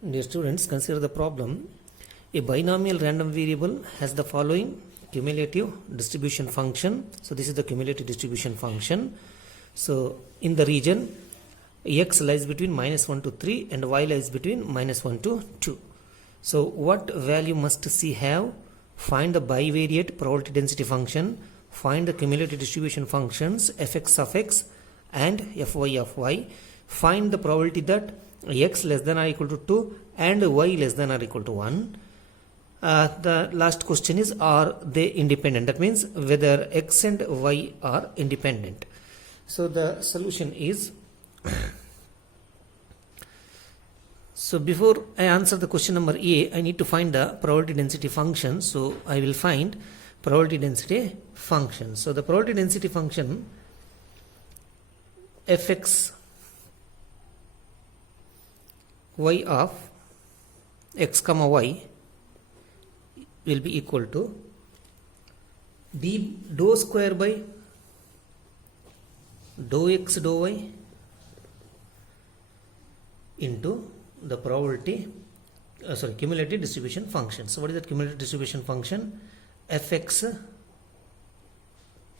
Dear students, consider the problem. A binomial random variable has the following cumulative distribution function. So this is the cumulative distribution function. So in the region, x lies between -1 to 3 and y lies between -1 to 2. So what value must C have? Find the bivariate probability density function, find the cumulative distribution functions fx of x and fy of y, find the probability that x less than or equal to 2 and y less than or equal to 1. The last question is, are they independent? That means whether x and y are independent. So the solution is, so before I answer the question number A, I need to find the probability density function. So I will find probability density function. So the probability density function fx y of x comma y will be equal to d dou square by dou x dou y into the probability cumulative distribution function. So what is that cumulative distribution function? Fx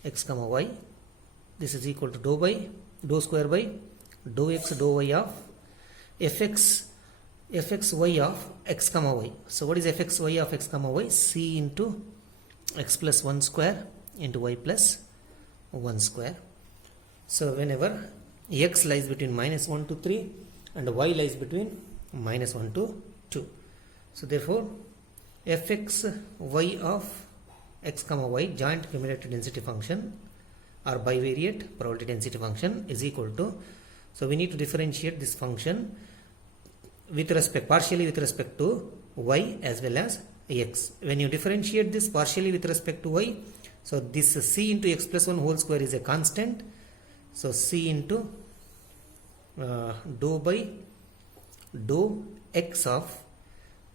x comma y, this is equal to dou square by dou x dou y of fx y of x comma y. So what is fx y of x comma y? C into x plus 1 square into y plus 1 square. So whenever x lies between -1 to 3 and y lies between -1 to 2. So therefore fx y of x comma y joint cumulative density function or bivariate probability density function is equal to, so we need to differentiate this function with respect, partially with respect to y as well as x. When you differentiate this partially with respect to y, so this c into x plus 1 whole square is a constant. So c into dou by dou x of,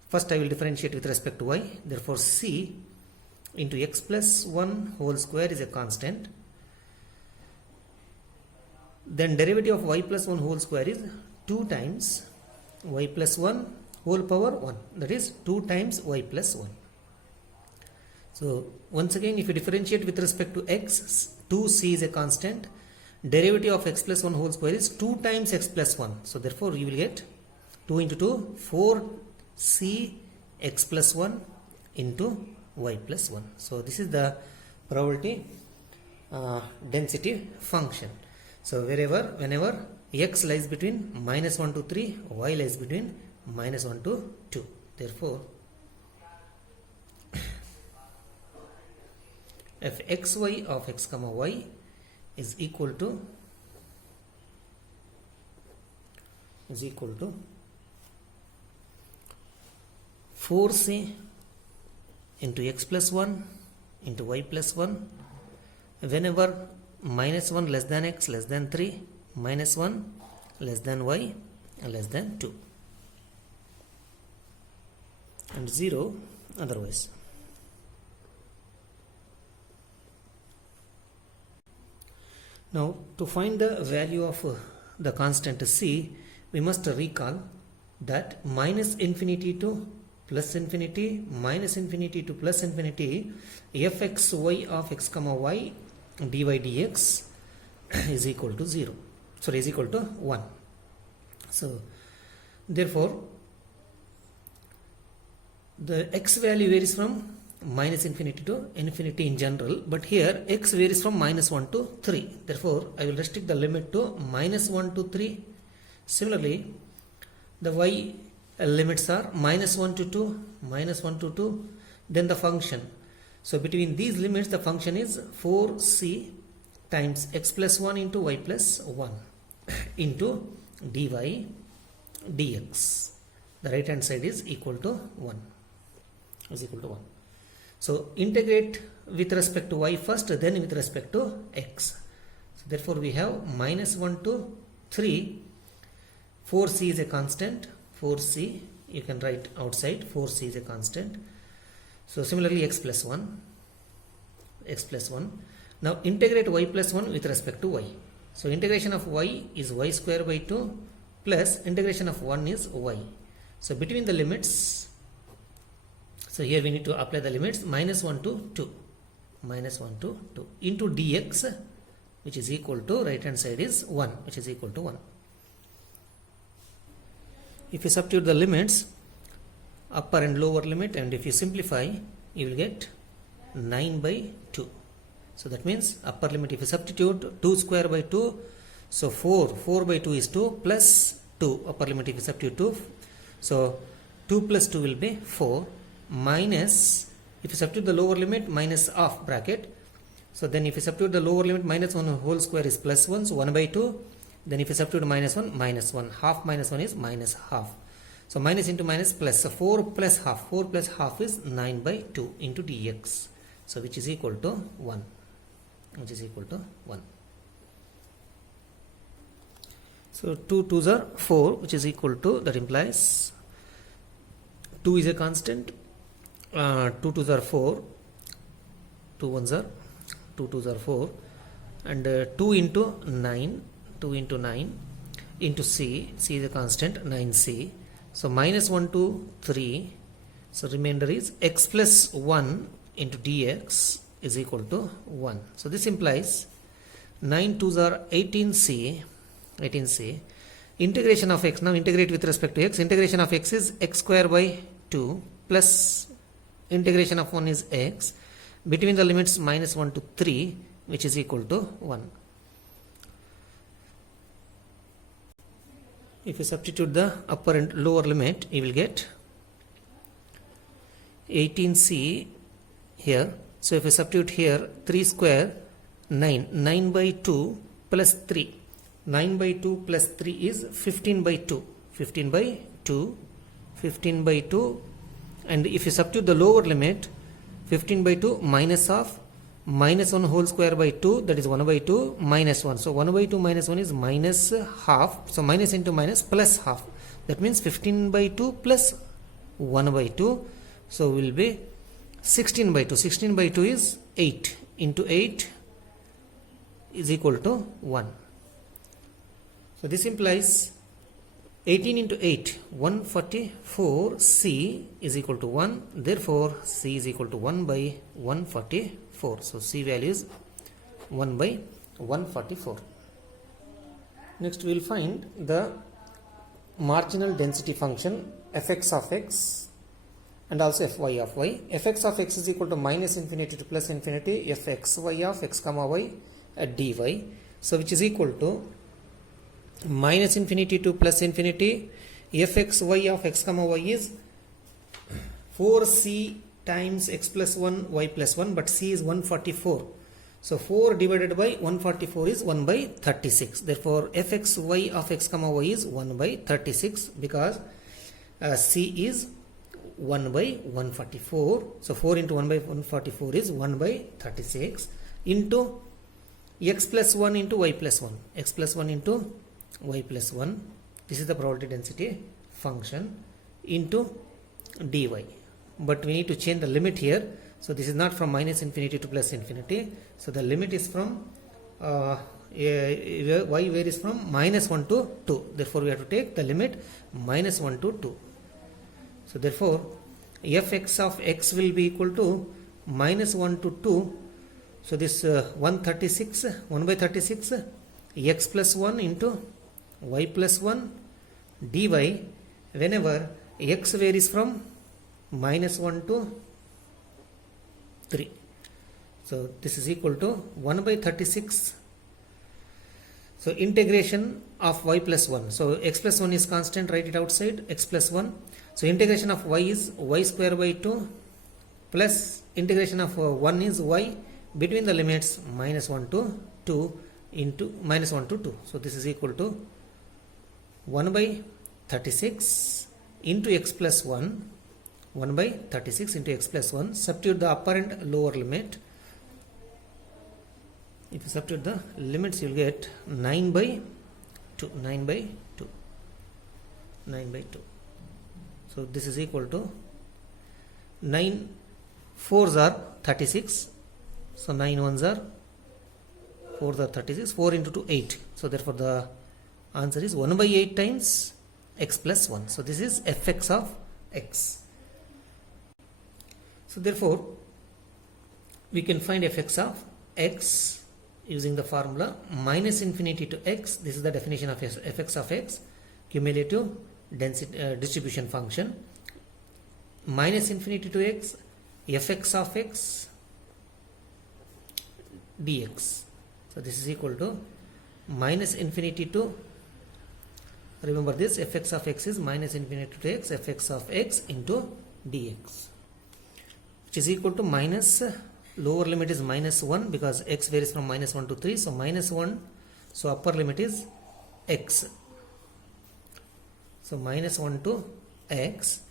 first I will differentiate with respect to y, therefore c into x plus 1 whole square is a constant. Then derivative of y plus 1 whole square is 2 times y plus 1 whole power 1, that is 2 times y plus 1. So once again, if you differentiate with respect to x, 2c is a constant, derivative of x plus 1 whole square is 2 times x plus 1. So therefore you will get 2 into 2, 4c x plus 1 into y plus 1. So this is the probability density function. So whenever x lies between -1 to 3, y lies between -1 to 2. Therefore fxy of x comma y is equal to 4c into x plus 1 into y plus 1 whenever -1 less than x less than 3, -1 less than y less than 2, and 0 otherwise. Now to find the value of the constant c, we must recall that -infinity to plus infinity, -infinity to plus infinity, fxy of x comma y dy dx is equal to 0. Sorry, is equal to 1. So therefore the x value varies from -infinity to infinity in general, but here x varies from -1 to 3. Therefore I will restrict the limit to -1 to 3. Similarly the y limits are -1 to 2, -1 to 2, then the function. So between these limits the function is 4c times x plus 1 into y plus 1 into dy dx. The right hand side is equal to 1. So integrate with respect to y first, then with respect to x. So therefore we have -1 to 3. 4c is a constant. 4c you can write outside. 4c is a constant. So similarly x plus 1. Now integrate y plus 1 with respect to y. So integration of y is y square by 2 plus integration of 1 is y. So between the limits, so here we need to apply the limits minus 1 to 2, minus 1 to 2 into dx, which is equal to, right hand side is 1, which is equal to 1. If you substitute the limits, upper and lower limit, and if you simplify, you will get 9 by 2. So that means upper limit, if you substitute 2 square by 2, so 4 by 2 is 2 plus 2, upper limit if you substitute 2, so 2 plus 2 will be 4, minus, if you substitute the lower limit, minus half bracket, so then if you substitute the lower limit, minus 1 whole square is plus 1, so 1 by 2, then if you substitute minus 1, half minus 1 is minus half. So minus into minus plus, so 4 plus half is 9 by 2 into dx, so which is equal to 1, which is equal to 1. So 2 2s are 4, which is equal to, that implies 2 is a constant, 2 2s are 4, 2 1s are 2 2s are 4, and 2 into 9 into c is a constant, 9c. So minus 1 to 3, so remainder is x plus 1 into dx is equal to 1. So this implies 9 2s are 18c, integration of x, now integrate with respect to x, integration of x is x square by 2 plus integration of 1 is x, between the limits minus 1 to 3, which is equal to 1. If you substitute the upper and lower limit, you will get 18c here. So if you substitute here 3 square, 9 by 2 plus 3, 9 by 2 plus 3 is 15 by 2, 15 by 2, and if you substitute the lower limit, 15 by 2 minus half, minus 1 whole square by 2, that is 1 by 2 minus 1. So 1 by 2 minus 1 is minus half. So minus into minus plus half. That means 15 by 2 plus 1 by 2. So will be 16 by 2. 16 by 2 is 8 into 8 is equal to 1. So this implies 18 into 8, 144, c is equal to 1. Therefore, c is equal to 1 by 144. So c value is 1 by 144. Next we will find the marginal density function fx of x and also fy of y. Fx of x is equal to minus infinity to plus infinity fxy of x comma y at dy. So which is equal to minus infinity to plus infinity fxy of x comma y is 4c times x plus 1 y plus 1, but c is 144. So 4 divided by 144 is 1 by 36. Therefore fxy of x comma y is 1 by 36 because c is 1 by 144. So 4 into 1 by 144 is 1 by 36 into x plus 1 into y plus 1. X plus 1 into y plus 1. This is the probability density function into dy. But we need to change the limit here. So this is not from minus infinity to plus infinity. So the limit is from y varies from minus 1 to 2. Therefore we have to take the limit minus 1 to 2. So therefore fx of x will be equal to minus 1 to 2. So this 136, 1 by 36 x plus 1 into y plus 1 dy whenever x varies from minus 1 to 3. So this is equal to 1 by 36. So integration of y plus 1. So x plus 1 is constant, write it outside, x plus 1. So integration of y is y square by 2 plus integration of 1 is y between the limits minus 1 to 2 into minus 1 to 2. So this is equal to 1 by 36 into x plus 1, 1 by 36 into x plus 1. Substitute the upper and lower limit. If you substitute the limits, you will get 9 by 2, 9 by 2, 9 by 2. So this is equal to 9 4s are 36. So 9 1s are 4s are 36. 4 into 2 8. So therefore the answer is 1 by 8 times x plus 1. So this is fx of x. So therefore we can find fx of x using the formula minus infinity to x. This is the definition of fx of x, cumulative density distribution function, minus infinity to x, fx of x dx. So this is equal to minus infinity to, remember this, fx of x is minus infinity to x, fx of x into dx, which is equal to minus, lower limit is minus 1 because x varies from minus 1 to 3. So minus 1, so upper limit is x. So minus 1 to x,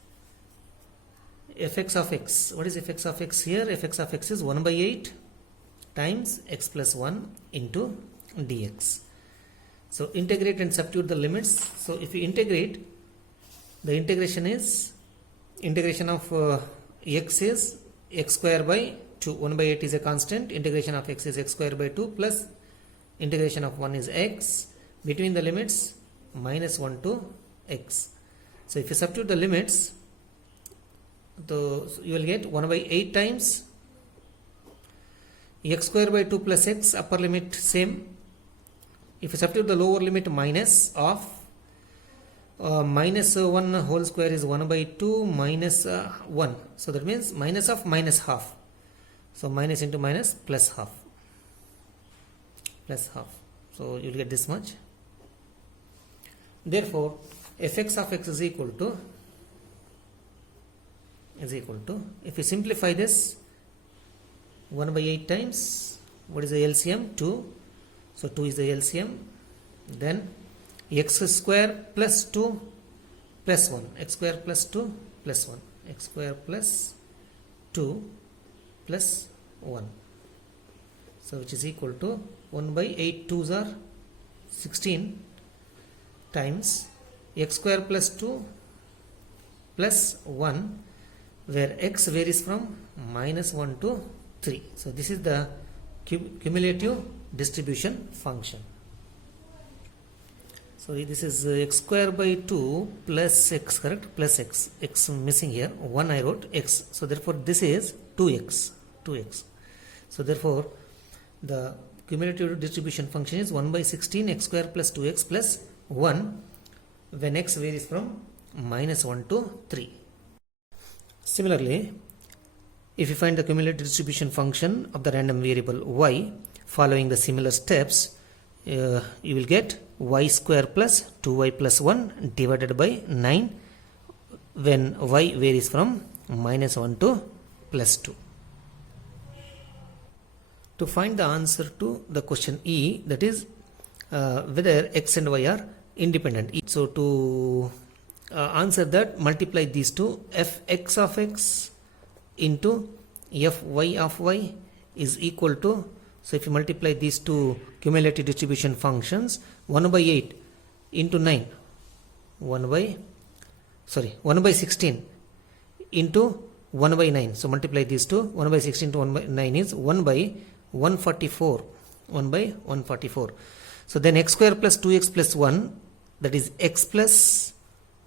fx of x. What is fx of x here? Fx of x is 1 by 8 times x plus 1 into dx. So integrate and substitute the limits. So if you integrate, the integration is, integration of x is x square by 2. 1 by 8 is a constant. Integration of x is x square by 2 plus integration of 1 is x. Between the limits minus 1 to x. So if you substitute the limits, so you will get 1 by 8 times x square by 2 plus x, upper limit same. If you substitute the lower limit, minus of minus 1 whole square is 1 by 2 minus 1. So that means minus of minus half. So minus into minus plus half. Plus half. So you will get this much. Therefore, fx of x is equal to, if you simplify this, 1 by 8 times, what is the LCM? 2. So 2 is the LCM. Then x square plus 2 plus 1. X square plus 2 plus 1. X square plus 2 plus 1. So which is equal to 1 by 8 2s are 16 times x square plus 2 plus 1, where x varies from minus 1 to 3. So this is the cumulative distribution function. So this is x square by 2 plus x, correct? Plus x. X missing here. 1 I wrote x. So therefore this is 2x. So therefore the cumulative distribution function is 1 by 16 x square plus 2x plus 1 when x varies from minus 1 to 3. Similarly, if you find the cumulative distribution function of the random variable y following the similar steps, you will get y square plus 2y plus 1 divided by 9 when y varies from minus 1 to plus 2. To find the answer to the question E, that is whether x and y are independent. So to answer that, multiply these two, fx of x into fy of y is equal to, so if you multiply these two cumulative distribution functions, 1 by 8 into 9, 1 by 16 into 1 by 9. So multiply these two, 1 by 16 to 1 by 9 is 1 by 144. 1 by 144. So then x square plus 2x plus 1, that is x plus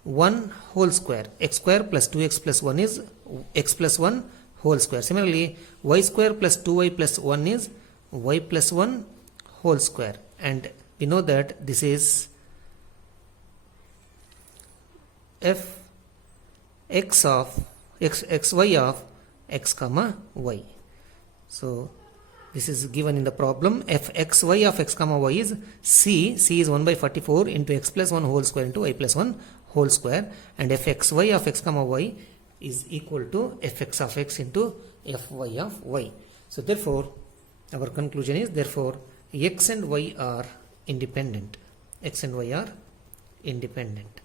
1 whole square. X square plus 2x plus 1 is x plus 1 whole square. Similarly, y square plus 2y plus 1 is y plus 1 whole square. And we know that this is f x of xy of x comma y. So this is given in the problem. fxy of x comma y is c is 1 by 44 into x plus 1 whole square into y plus 1 whole square, and fxy of x comma y is equal to fx of x into fy of y. So therefore our conclusion is, therefore x and y are independent. X and y are independent.